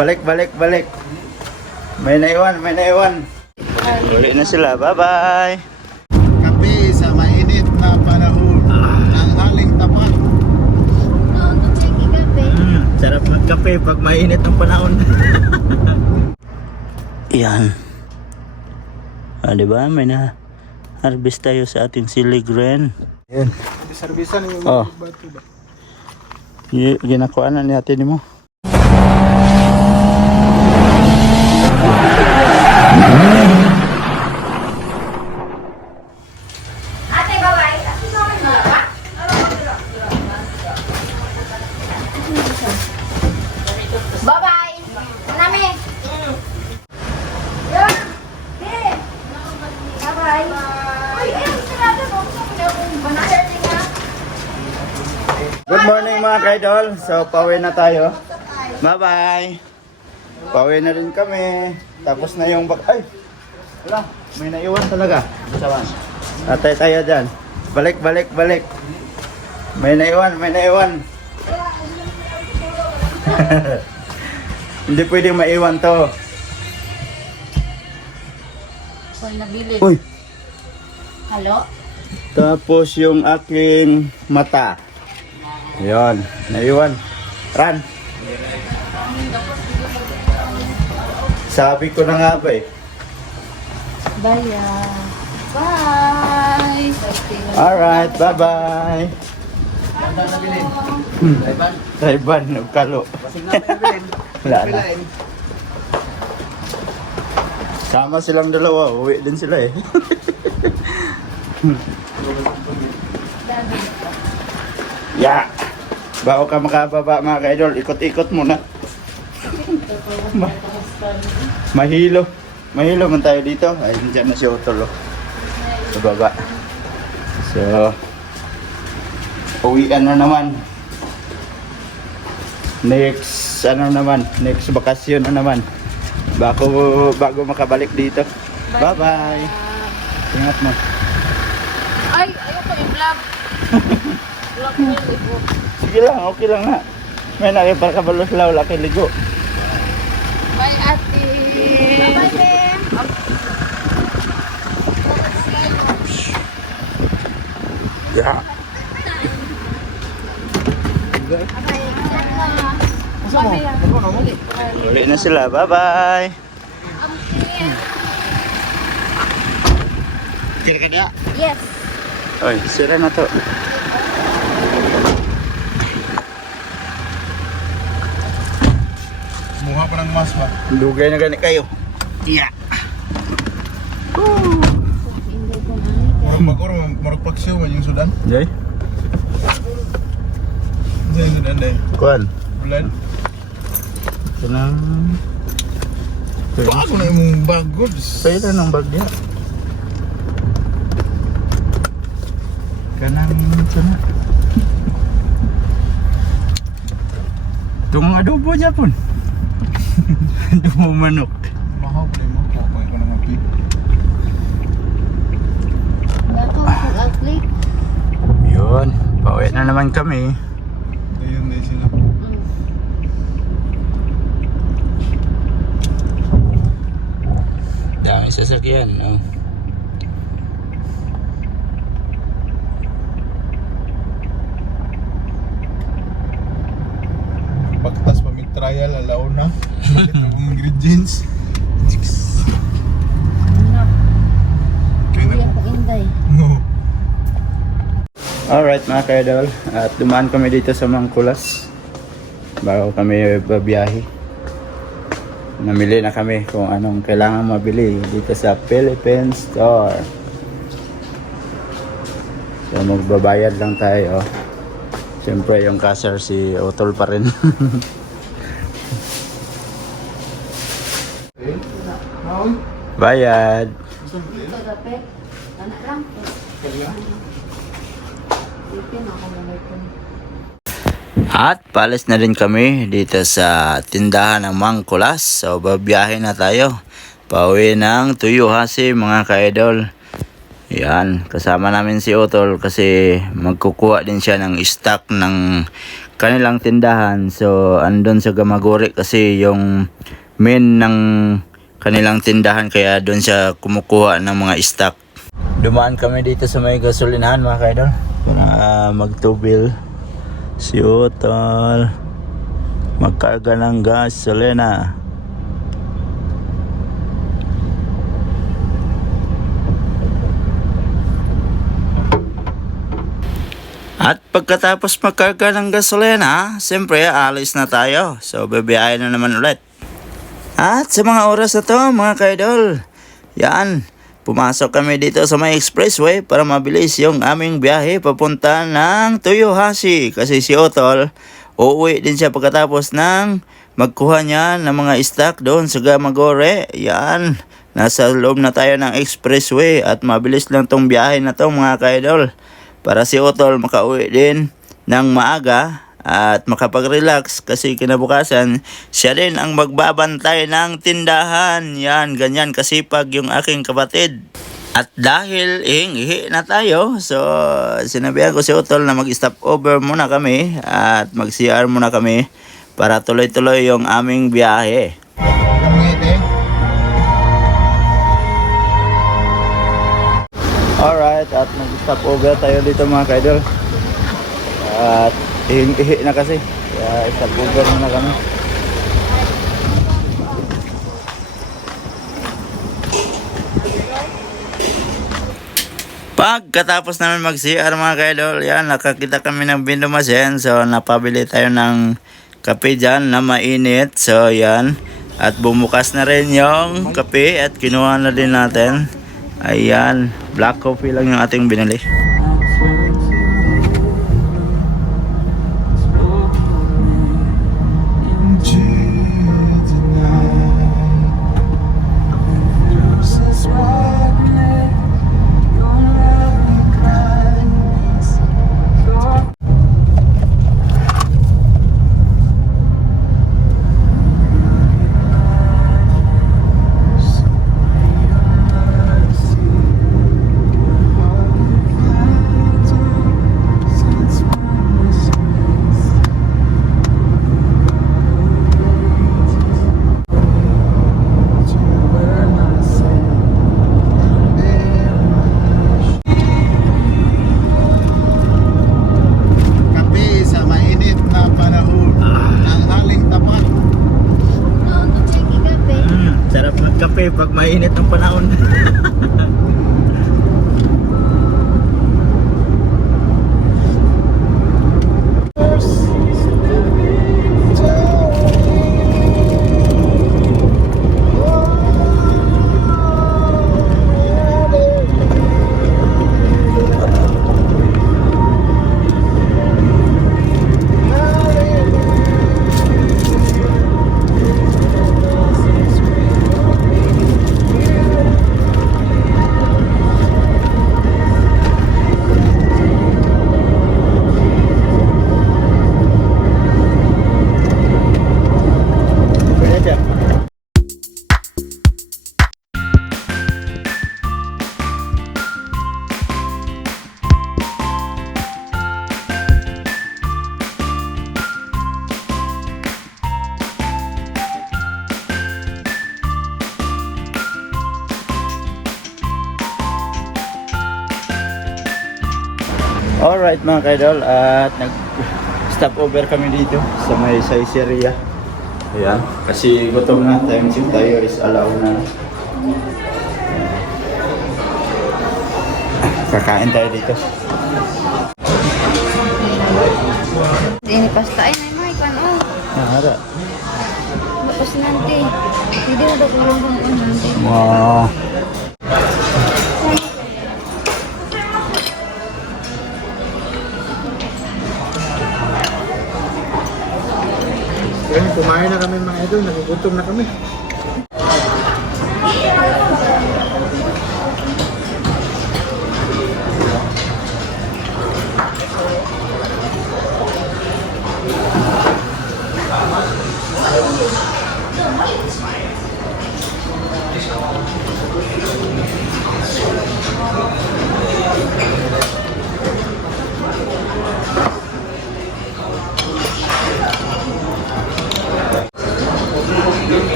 Balik, balik, balik. May naiwan, may naiwan. Uli na sila. Bye-bye. Kape sa mainit na panahon. Ang haling tapat. Sarap magkape pag mainit ang panahon. Yan. Diba? May na harvest tayo sa ating sili green. Yan. Servisan yung Oh. bato ba? Ginakuha na natin mo. Ate, bye-bye. Bye-bye. Nami. Yun. Hey. Bye-bye. Uy, ayun sila doon. Banana nga. Good morning mga kaidol. So, pauwi na tayo. Bye-bye. Pauwi na rin kami. Tapos na yung Ay! Wala. May naiwan talaga. Sawan. Atay tayo dyan. Balik, balik, balik. May naiwan, may naiwan. Hindi pwedeng maiwan to. Nabili. Uy! Halo? Tapos yung aking mata. Yon, naiwan. Ran. Sabi ko na nga ba eh. Bye. Bye. Alright, bye-bye. Taiban, nagkalo. Wala na. Sama silang dalawa, uwi din sila eh. Ya! Bago ka makababa mga kaidol, ikot-ikot muna. Mahilo. Mahilo man tayo dito. Ay, nandiyan na si Otol oh. Sa baba. So, uwian na naman. Next, next bakasyon na naman. Bago makabalik dito. Bye-bye. Ingat mo. Ay, ayoko i-vlog. Vlog mo yung ligo. Sige lang, okay lang na. May nakipagkabalos-law, laki ligo. Bye, ate. Bye-bye, Tem. Yeah. Uli na sila, bye-bye. Kira ka na? Yes. Oy, sira na to. Muha pa ng mas ba? Lugay na gani kayo. Yeah. Magkoro, maragpagsyo man yung Sudan. Jay? Sa yung Sudan dahil. Kuan. Bulan. Kanang... Bago na yung bagod. Pwede ng bagya. Kanang... Sana. Itong adobo niya pun. Adobo manok. Mahal pa mo. Kapag ko na mapit. Bato sa outlet. Yun. Pauwi na naman kami. Ayun dahil sila. Dami sasakyan. Oh. Pagtas pa may trial, alaw na. Bakit ang ingredients? Ano? Kaya Uwi na. ako inday. No. Alright mga kaidol. At dumaan kami dito sa Mangkulas. Bago kami babiyahe. Namili na kami kung anong kailangan mabili dito sa Philippine Store. So magbabayad lang tayo. Siyempre yung cashier si Otol pa rin. Bayad. Dito dapat. Ano lang? Ipin ako na ito. At palis na rin kami dito sa tindahan ng Mangkulas. So babiyahe na tayo. Pauwi ng Tuyuhasi mga ka-idol. Yan, kasama namin si Otol kasi magkukuha din siya ng stock ng kanilang tindahan. So andun sa Gamagori kasi yung main ng kanilang tindahan, kaya doon siya kumukuha ng mga stock. Dumaan kami dito sa may gasolinahan mga kaidol para magtubil si Utol, magkarga ng gasolina. At pagkatapos magkarga ng gasolina, siyempre alis na tayo. So bibiyahin na naman ulit. At sa mga oras na to mga kaidol, yan, pumasok kami dito sa may expressway para mabilis yung aming biyahe papunta ng Toyohashi. Kasi si Otol, uuwi din siya pagkatapos ng magkuha niya ng mga stock doon sa Gamagore. Yan, nasa loob na tayo ng expressway at mabilis lang tong biyahe na to mga kaidol. Para si Otol makauwi din ng maaga at makapag-relax kasi kinabukasan siya din ang magbabantay ng tindahan. Yan, ganyan kasipag yung aking kapatid. At dahil ihi na tayo, so sinabihan ko si Otol na mag-stop over muna kami at mag-CR muna kami para tuloy-tuloy yung aming biyahe. Alright, at mag-stop over tayo dito mga kaidol. At ihi na kasi, kaya stop over muna kami. Pagkatapos namin mag-CR mga kaidol, yan, nakakita kami ng Bindumasen. So napabili tayo ng kape dyan na mainit. So yan, at bumukas na rin yung kape at kinuha na din natin. Ayan, black coffee lang yung ating binili. Kape pag mainit ang panahon. Alright mga kaidol, at nag-stop over kami dito sa may Saiseria. Ayan, kasi gutom na, time check tayo is alaw na. Kakain tayo dito. Ini pasta ay may kan oh. Nahara. Tapos nanti. Hindi na daw kulong nanti. Wow. Kumain na kami mga idol, nagugutom na kami.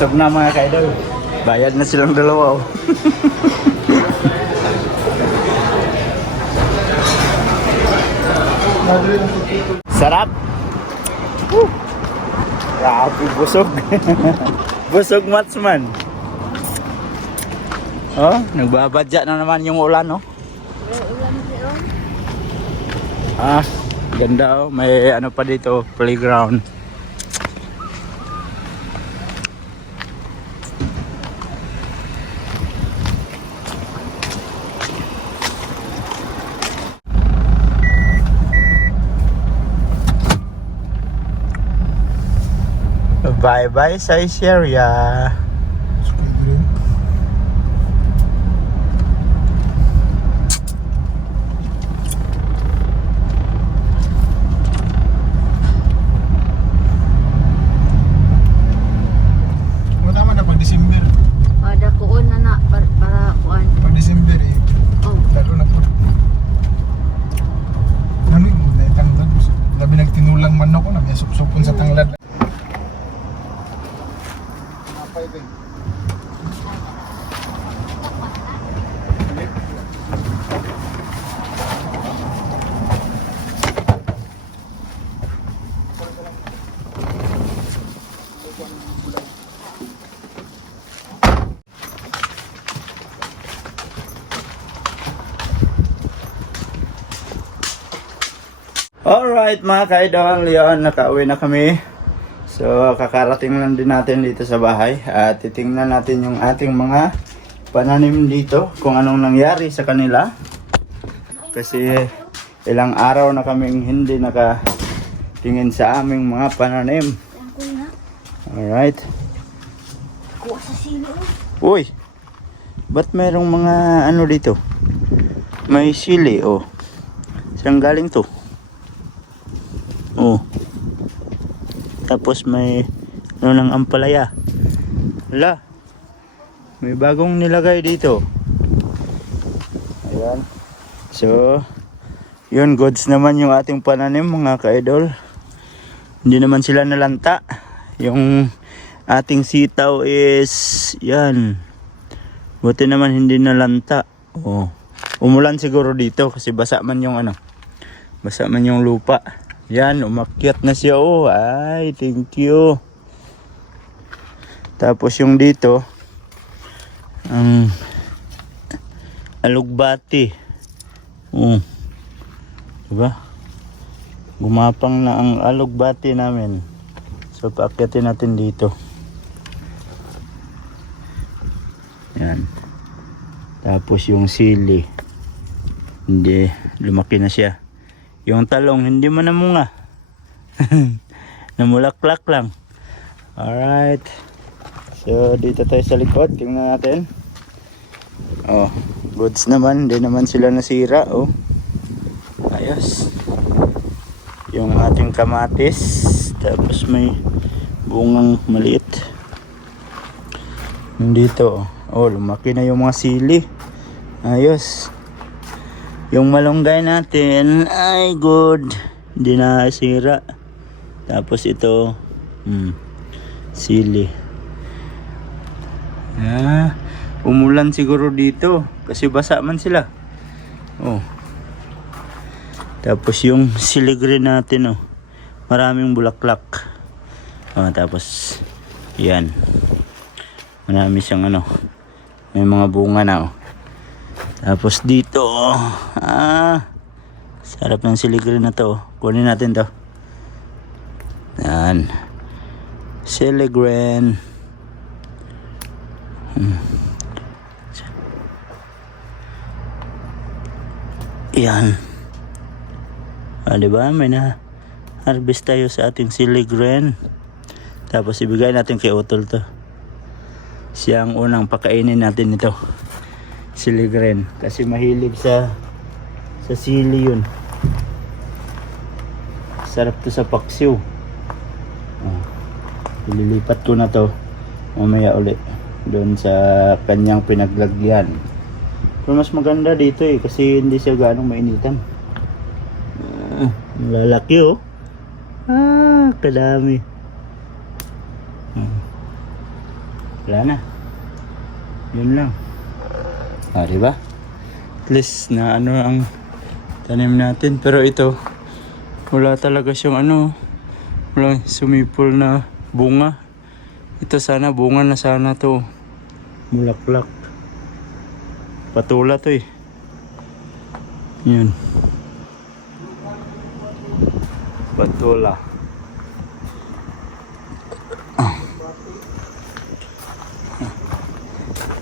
Busog na mga kaidol. Bayad na silang dalawa. Oh. Sarap. Grabe, busog. Busog matsman. Oh, nagbabadya na naman yung ulan, oh. Ah, ganda, oh. May ano pa dito, playground. Bye-bye, Siberia. Tama na pag December. Ada kuon na para kuan. Pag December eh. Oh. Lalo na po. Ano yung naitangtang? Labi nagtinulang man ako na may supsupon sa tanglad. Alright mga kaidol, yun, nakauwi na kami. So kakarating lang din natin dito sa bahay at titingnan natin yung ating mga pananim dito kung anong nangyari sa kanila. Kasi ilang araw na kaming hindi nakatingin sa aming mga pananim. Alright. Kuha sa silo. Uy! Ba't merong mga ano dito? May sili, oh. Saan galing to? Oh. Tapos may ano ng ampalaya. Wala. May bagong nilagay dito. Ayan. So, yun, goods naman yung ating pananim mga ka-idol. Hindi naman sila nalanta. Yung ating sitaw is, yan. Buti naman hindi nalanta. Oh. Umulan siguro dito kasi basa man yung ano. Basa man yung lupa. Yan, umakyat na siya. Oh, ay, thank you. Tapos yung dito, ang alugbati. Oh. Diba? Gumapang na ang alugbati namin. So, paakyatin natin dito. Yan. Tapos yung sili. Hindi, lumaki na siya. Yung talong, hindi mo namunga. Namulaklak lang. Alright. So, dito tayo sa likod. Tingnan natin. Oh, goods naman. Hindi naman sila nasira. Oh. Ayos. Yung ating kamatis. Tapos may bungang maliit. Yung dito. Oh, lumaki na yung mga sili. Ayos. Yung malunggay natin ay good. Hindi na sira. Tapos ito sili. Ah, umulan siguro dito kasi basa man sila. Oh. Tapos yung sili green natin, oh. Maraming bulaklak. Oh, tapos yan. Marami siyang ano. May mga bunga na, oh. Tapos dito, oh. Sarap ng sili green na to, oh. Kunin natin to. Yan. Sili green. Yan. Diba? May na harvest tayo sa ating sili green. Tapos ibigay natin kay Utol to. Siya ang unang pakainin natin ito. Sili green. Kasi mahilig sa sili yun. Sarap to sa paksiw. Ililipat ko na to mamaya ulit doon sa kanyang pinaglagyan. Pero mas maganda dito kasi hindi siya ganong mainitan. Lalaki, oh. Kadami. Wala na. Yun lang. Diba? At least na ano ang tanim natin. Pero ito, wala talaga siyang ano. Wala sumipol na bunga. Ito sana bunga na sana to. Mulaklak. Patula to, Yun. Patula.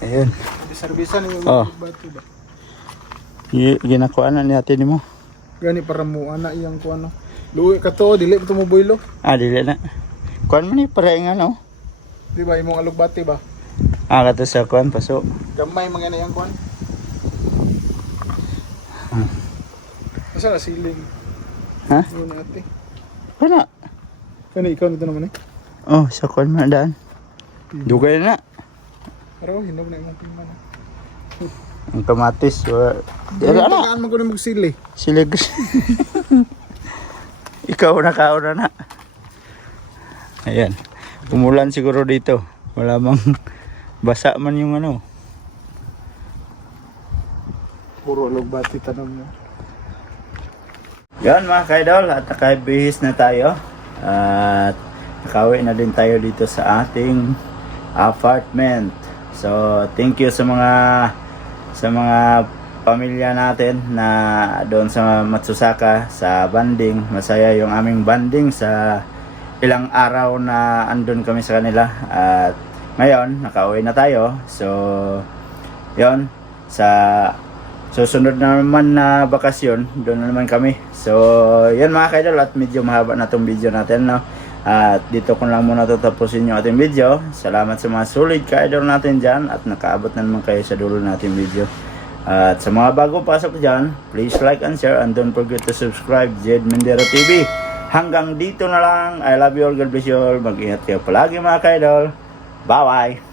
Ayun. Bisa-bisa yung batu ba? Ginakuha na natin mo. Gani para mo ana iyang kuano. Luwi ka to, dili mo boylo. Dili na. Kuan mo ni para nga no. Di ba imong alugbati ba? Kato sa kuan paso. Gamay mga na iyang kuan. Asa na siling? Ha? Yun ate. Kana. Kani ikaw nito naman Oh, sa kuan man daan. Dugay na. Pero hinog na imong tingnan. Ang kamatis. Tagaan mo ko na magsili. Silig. Ikaw nakauna na. Ayan. Umulan siguro dito. Wala mang basa man yung ano. Puro alugbati tanong mo. Yan mga kaidol, at nakabihis na tayo. At nakauwi na din tayo dito sa ating apartment. So, thank you sa mga pamilya natin na doon sa Matsusaka sa banding. Masaya yung aming banding sa ilang araw na andun kami sa kanila. At ngayon, nakauwi na tayo. So, yon sa susunod na naman na bakasyon, doon na naman kami. So, yan mga kaidol, at medyo mahaba na itong video natin, no? At dito ko lang muna tatapusin yung ating video. Salamat sa mga solid ka-idol natin dyan, at nakaabot na naman kayo sa dulo nating video. At sa mga bago pasok dyan, please like and share, and don't forget to subscribe, Jed Mendero TV. Hanggang dito na lang. I love you all, God bless you all. Mag-ingat kayo palagi mga ka-idol. Bye-bye.